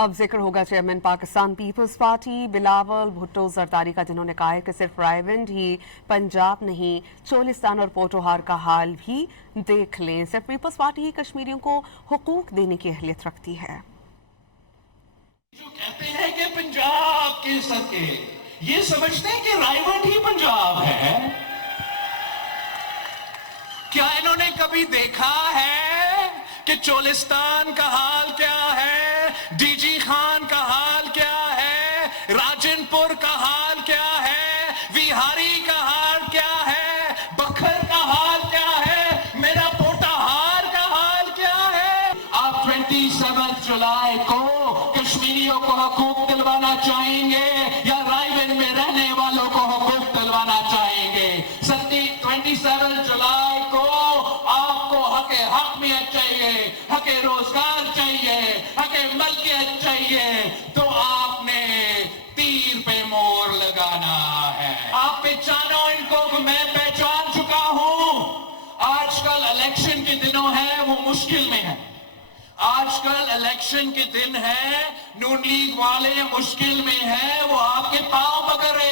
اب ذکر ہوگا چیئرمین پاکستان پیپلز پارٹی بلاول بھٹو زرداری کا، جنہوں نے کہا ہے کہ صرف رائیونڈ ہی پنجاب نہیں، چولستان اور پوٹوہار کا حال بھی دیکھ لیں۔ صرف پیپلز پارٹی ہی کشمیریوں کو حقوق دینے کی اہلیت رکھتی ہے۔ جو کہتے ہیں کہ پنجاب کے صدقے، یہ سمجھتے ہیں کہ رائیونڈ ہی پنجاب ہے۔ کیا انہوں نے کبھی دیکھا ہے کہ چولستان کا حال کیا ہے، ڈی جی خان کا حال کیا ہے، راجن پور کا حال کیا ہے، ویہاری کا حال کیا ہے، بکھر کا حال کیا ہے، میرا پوٹاہار کا حال کیا ہے؟ آپ 27 جولائی کو کشمیریوں کو حقوق دلوانا چاہیں گے یا رائیونڈ میں رہنے والوں کو حقوق دلوانا چاہیں گے؟ 27 جولائی کو آپ کو حق میت چاہیے، حق روزگار چاہیے، حق ملکیت چاہیے، تو آپ نے تیر پہ مور لگانا ہے۔ آپ پہچانو ان کو، میں پہچان چکا ہوں۔ آج کل الیکشن کے دنوں ہیں، وہ مشکل میں ہیں۔ آج کل الیکشن کے دن ہیں، نون لیگ والے مشکل میں ہیں، وہ آپ کے پاؤں پکڑ رہے